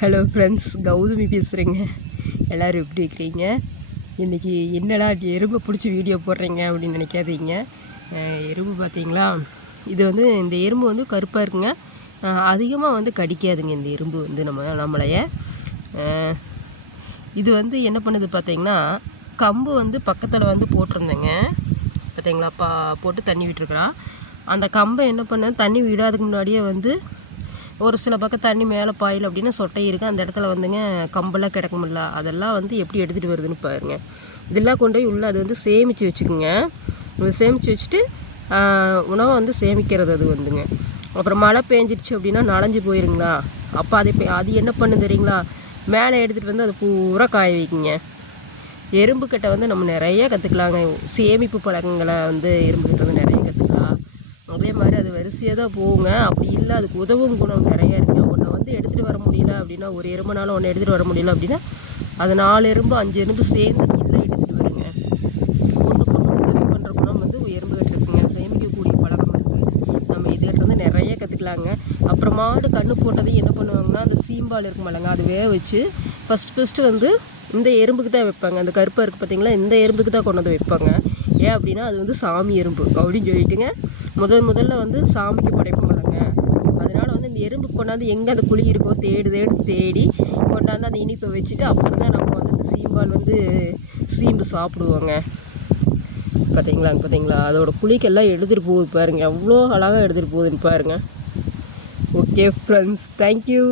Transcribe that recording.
Hello friends, Gautami பேசுகிறேங்க. எல்லோரும் எப்படி இருக்கிறீங்க? இன்றைக்கி என்னடா எறும்பை பிடிச்சி வீடியோ போடுறீங்க அப்படின்னு நினைக்காதீங்க. எறும்பு பார்த்தீங்களா, இது வந்து இந்த எறும்பு வந்து கருப்பாக இருக்குங்க. அதிகமாக வந்து கடிக்காதுங்க இந்த எறும்பு வந்து நம்மளைய. இது வந்து என்ன பண்ணுது பார்த்தீங்கன்னா, கம்பு வந்து பக்கத்தில் வந்து போட்டிருந்தேங்க பார்த்தீங்களா, போட்டு தண்ணி விட்டுருக்குறான். அந்த கம்பை என்ன பண்ண, தண்ணி விடாதுக்கு முன்னாடியே வந்து ஒரு சில பக்கம் தண்ணி மேலே பாயில் அப்படின்னு சொட்டை இருக்குது. அந்த இடத்துல வந்துங்க கம்பெல்லாம் கிடக்குமில்ல, அதெல்லாம் வந்து எப்படி எடுத்துகிட்டு வருதுன்னு பாருங்கள். இதெல்லாம் கொண்டு போய் உள்ளே அது வந்து சேமித்து வச்சுக்குங்க. அது சேமித்து வச்சுட்டு உணவை வந்து சேமிக்கிறது அது வந்துங்க. அப்புறம் மழை பெஞ்சிருச்சு அப்படின்னா நனைஞ்சு போயிருங்களா, அப்போ அது என்ன பண்ணு தெரியுங்களா, மேலே எடுத்துகிட்டு வந்து அது பூரா காய வைக்குங்க. எறும்புக்கிட்ட வந்து நம்ம நிறைய கற்றுக்கலாங்க. சேமிப்பு பழக்கங்களை வந்து எறும்புக்கிட்ட வந்து நிறைய கற்றுக்கலாம். அதே மாதிரி அது வரிசையாக தான் போகுங்க. அப்படி இல்லை, அதுக்கு உதவும் குணம் நிறையா இருக்குது. ஒன்றை வந்து எடுத்துகிட்டு வர முடியல அப்படின்னா, ஒரு எறும்புனாலும் ஒன்று எடுத்துகிட்டு வர முடியல அப்படின்னா, அது 4 எறும்பு 5 எறும்பு சேர்ந்து இல்லை எடுத்துகிட்டு வருங்க. ஒன்றுக்கு ஒன்று உதவி பண்ணுற குணம் வந்து எறும்புகிட்ட இருக்குங்க. சேமிக்கக்கூடிய பழக்கம் இருக்குது. நம்ம இதுகிட்ட வந்து நிறைய கற்றுக்கலாங்க. அப்புறம் மாடு கன்று போட்டது என்ன பண்ணுவாங்கன்னா, அந்த சீம்பால் இருக்கும் இல்லைங்க, அது வேக வச்சு ஃபஸ்ட்டு வந்து இந்த எறும்புக்கு தான் வைப்பாங்க. அந்த கருப்பாக இருக்குது பார்த்தீங்களா, இந்த எறும்புக்கு தான் கொண்டு வந்து வைப்பாங்க. ஏன் அப்படின்னா, அது வந்து சாமி எறும்பு அப்படின்னு சொல்லிட்டுங்க முதல்ல வந்து சாமிக்கு படைப்போம் இல்லைங்க. அதனால் வந்து இந்த எறும்பு கொண்டாந்து எங்கே அந்த குழி இருக்கோ தேடி கொண்டாந்து அந்த இனிப்பை வச்சுட்டு அப்புறம் தான் நம்ம வந்து இந்த சீம்பால் வந்து சீம்பு சாப்பிடுவோங்க. பார்த்தீங்களா அதோட குழிக்கெல்லாம் எடுத்துகிட்டு போகுது பாருங்கள், எவ்வளோ அழகாக எடுத்துகிட்டு போகுதுன்னு பாருங்கள். Okay friends, thank you.